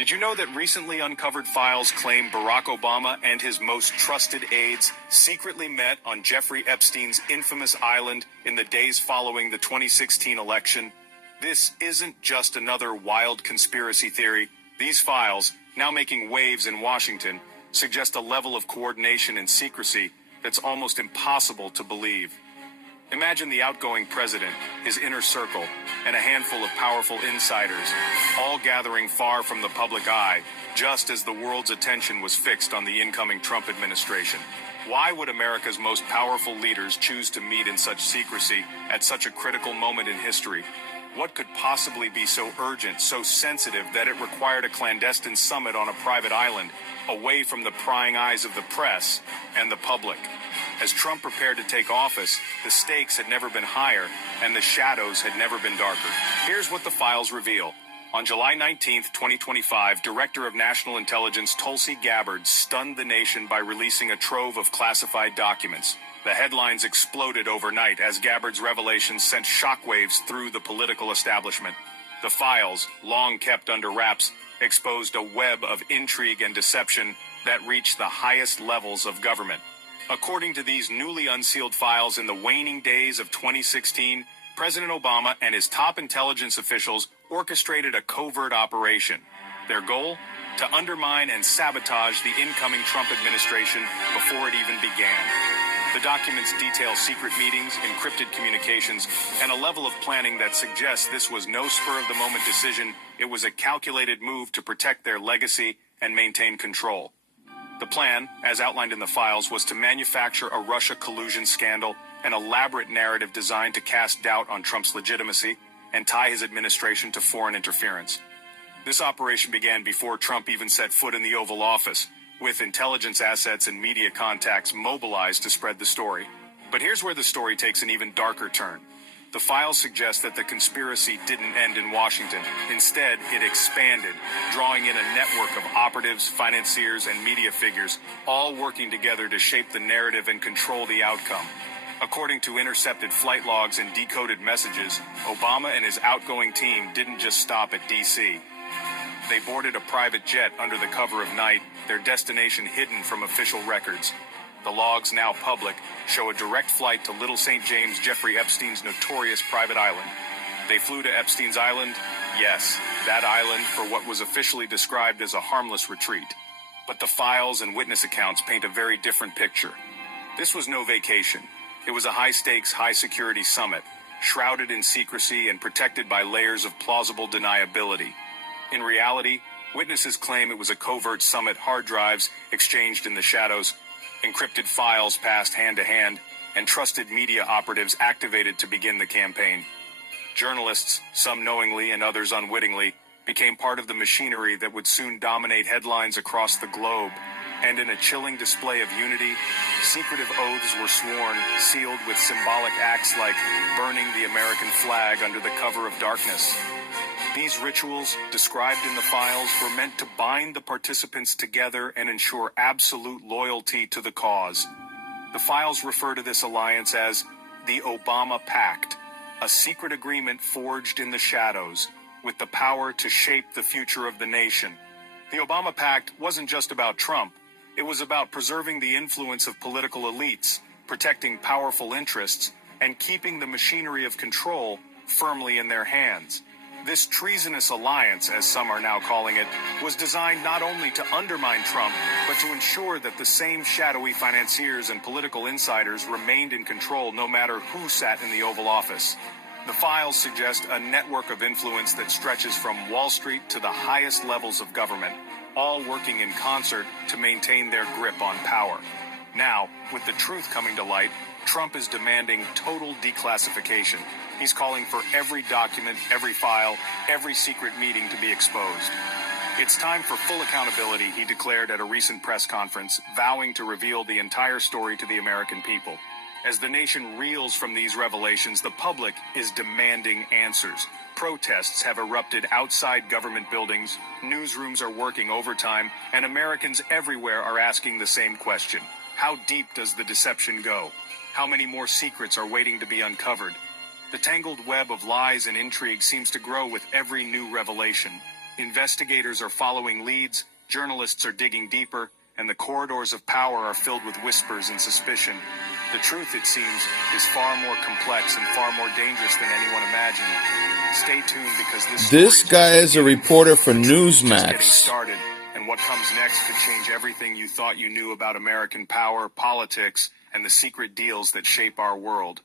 Did you know that recently uncovered files claim Barack Obama and his most trusted aides secretly met on Jeffrey Epstein's infamous island in the days following the 2016 election? This isn't just another wild conspiracy theory. These files, now making waves in Washington, suggest a level of coordination and secrecy that's almost impossible to believe. Imagine the outgoing president, his inner circle, and a handful of powerful insiders, all gathering far from the public eye, just as the world's attention was fixed on the incoming Trump administration. Why would America's most powerful leaders choose to meet in such secrecy at such a critical moment in history? What could possibly be so urgent, so sensitive, that it required a clandestine summit on a private island, away from the prying eyes of the press and the public? As Trump prepared to take office, the stakes had never been higher, and the shadows had never been darker. Here's what the files reveal. On July 19, 2025, Director of National Intelligence Tulsi Gabbard stunned the nation by releasing a trove of classified documents. The headlines exploded overnight as Gabbard's revelations sent shockwaves through the political establishment. The files, long kept under wraps, exposed a web of intrigue and deception that reached the highest levels of government. According to these newly unsealed files, in the waning days of 2016, President Obama and his top intelligence officials orchestrated a covert operation. Their goal? To undermine and sabotage the incoming Trump administration before it even began. The documents detail secret meetings, encrypted communications, and a level of planning that suggests this was no spur-of-the-moment decision. It was a calculated move to protect their legacy and maintain control. The plan, as outlined in the files, was to manufacture a Russia collusion scandal, an elaborate narrative designed to cast doubt on Trump's legitimacy and tie his administration to foreign interference. This operation began before Trump even set foot in the Oval Office, with intelligence assets and media contacts mobilized to spread the story. But here's where the story takes an even darker turn. The files suggest that the conspiracy didn't end in Washington. Instead, it expanded, drawing in a network of operatives, financiers, and media figures, all working together to shape the narrative and control the outcome. According to intercepted flight logs and decoded messages, Obama and his outgoing team didn't just stop at D.C. They boarded a private jet under the cover of night, their destination hidden from official records. The logs, now public, show a direct flight to Little St. James, Jeffrey Epstein's notorious private island. They flew to Epstein's island, yes, that island, for what was officially described as a harmless retreat. But the files and witness accounts paint a very different picture. This was no vacation. It was a high-stakes, high-security summit, shrouded in secrecy and protected by layers of plausible deniability. In reality, witnesses claim it was a covert summit, hard drives exchanged in the shadows, encrypted files passed hand-to-hand, and trusted media operatives activated to begin the campaign. Journalists, some knowingly and others unwittingly, became part of the machinery that would soon dominate headlines across the globe. And in a chilling display of unity, secretive oaths were sworn, sealed with symbolic acts like burning the American flag under the cover of darkness. These rituals, described in the files, were meant to bind the participants together and ensure absolute loyalty to the cause. The files refer to this alliance as the Obama Pact, a secret agreement forged in the shadows, with the power to shape the future of the nation. The Obama Pact wasn't just about Trump. It was about preserving the influence of political elites, protecting powerful interests, and keeping the machinery of control firmly in their hands. This treasonous alliance, as some are now calling it, was designed not only to undermine Trump, but to ensure that the same shadowy financiers and political insiders remained in control no matter who sat in the Oval Office. The files suggest a network of influence that stretches from Wall Street to the highest levels of government, all working in concert to maintain their grip on power. Now, with the truth coming to light, Trump is demanding total declassification. He's calling for every document, every file, every secret meeting to be exposed. It's time for full accountability, he declared at a recent press conference, vowing to reveal the entire story to the American people. As the nation reels from these revelations, the public is demanding answers. Protests have erupted outside government buildings, newsrooms are working overtime, and Americans everywhere are asking the same question. How deep does the deception go? How many more secrets are waiting to be uncovered? The tangled web of lies and intrigue seems to grow with every new revelation. Investigators are following leads, journalists are digging deeper, and the corridors of power are filled with whispers and suspicion. The truth, it seems, is far more complex and far more dangerous than anyone imagined. Stay tuned because this guy is a reporter for Just getting Newsmax. started, and what comes next could change everything you thought you knew about American power, politics, and the secret deals that shape our world.